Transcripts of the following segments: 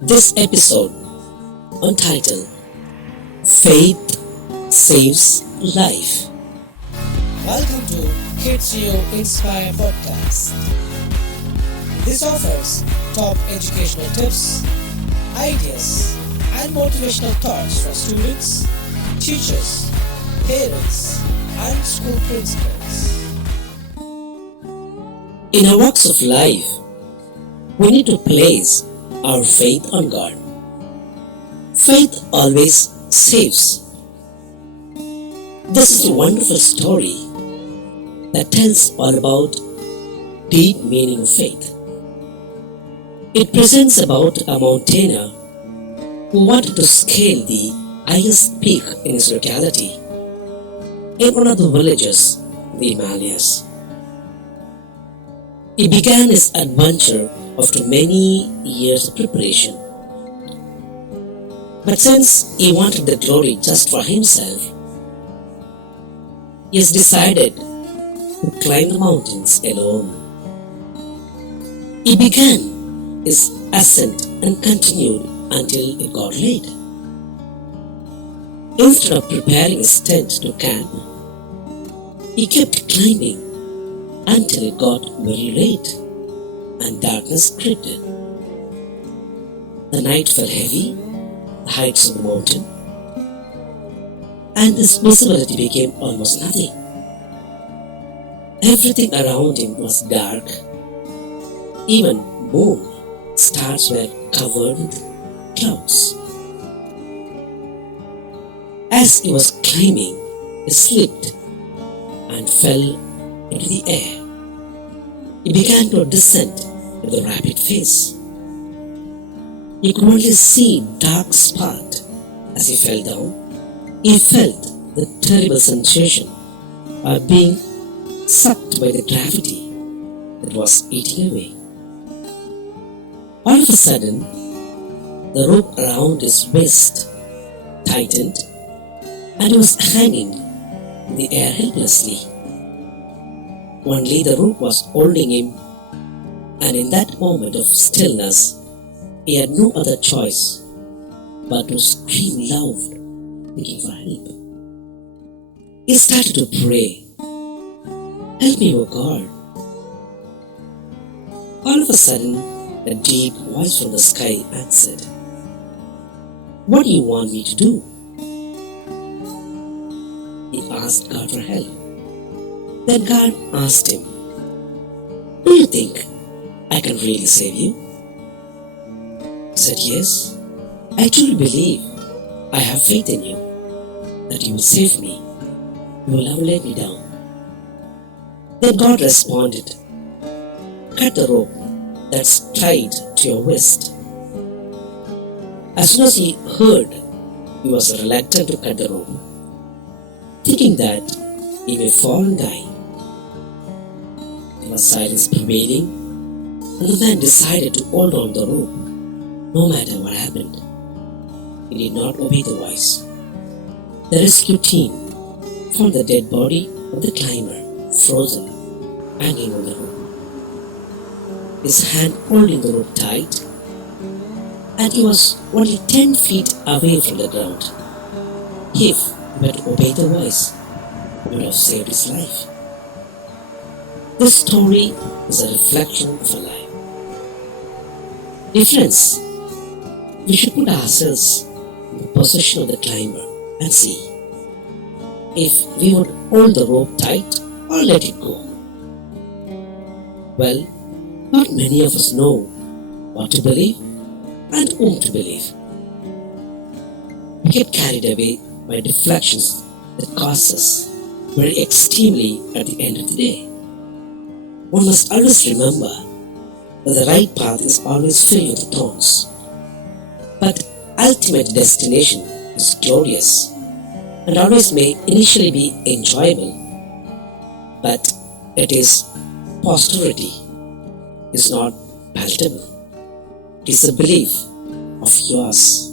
This episode entitled Faith Saves Life. Welcome to Kidzrio Inspire Podcast. This offers top educational tips, ideas, and motivational thoughts for students, teachers, parents, and school principals. In our walks of life, we need to place our faith on God. Faith always saves. This is a wonderful story that tells all about deep meaning of faith. It presents about a mountaineer who wanted to scale the highest peak in his locality in one of the villages in the Himalayas. He began his adventure after many years of preparation. But since he wanted the glory just for himself, he has decided to climb the mountains alone. He began his ascent and continued until it got late. Instead of preparing his tent to camp, he kept climbing until it got very late and darkness crept in. The night fell heavy, the heights of the mountain, and his visibility became almost nothing. Everything around him was dark. Even moon, stars were covered with clouds. As he was climbing, he slipped and fell into the air. He began to descend with a rapid pace. He could only see dark spot as he fell down. He felt the terrible sensation of being sucked by the gravity that was eating away. All of a sudden, the rope around his waist tightened and he was hanging in the air helplessly. Only the rope was holding him, and in that moment of stillness, he had no other choice but to scream loud, begging for help. He started to pray, "Help me, O God." All of a sudden, a deep voice from the sky answered, "What do you want me to do?" He asked God for help. Then God asked him, "Do you think I can really save you?" He said, "Yes, I truly believe. I have faith in you, that you will save me. You will never let me down." Then God responded, "Cut the rope that's tied to your waist." As soon as he heard, he was reluctant to cut the rope, thinking that he may fall and die. There was silence prevailing, and the man decided to hold on the rope, no matter what happened. He did not obey the voice. The rescue team found the dead body of the climber, frozen, hanging on the rope. His hand holding the rope tight, and he was only 10 feet away from the ground. If he were to obey the voice, he would have saved his life. This story is a reflection of our life. Dear friends, we should put ourselves in the position of the climber and see if we would hold the rope tight or let it go. Well, not many of us know what to believe and whom to believe. We get carried away by deflections that cost us very extremely at the end of the day. One must always remember that the right path is always filled with thorns, but ultimate destination is glorious and always may initially be enjoyable, but it is posterity is not palatable. It is a belief of yours,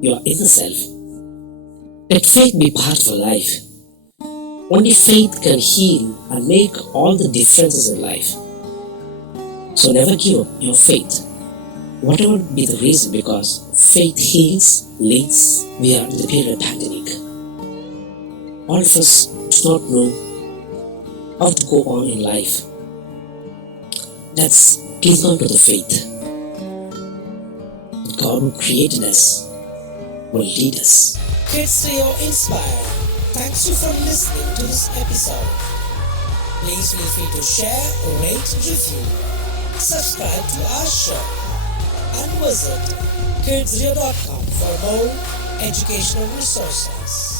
your inner self. Let faith be part of our life. Only faith can heal and make all the differences in life. So never give up your faith. Whatever be the reason, because faith heals, leads. We are in the period of pandemic. All of us do not know how to go on in life. Let's cling on to the faith. God who created us will lead us. Kidzrio Inspire. Thanks you for listening to this episode. Please feel free to share, rate, review, subscribe to our show, and visit kidzrio.com for more educational resources.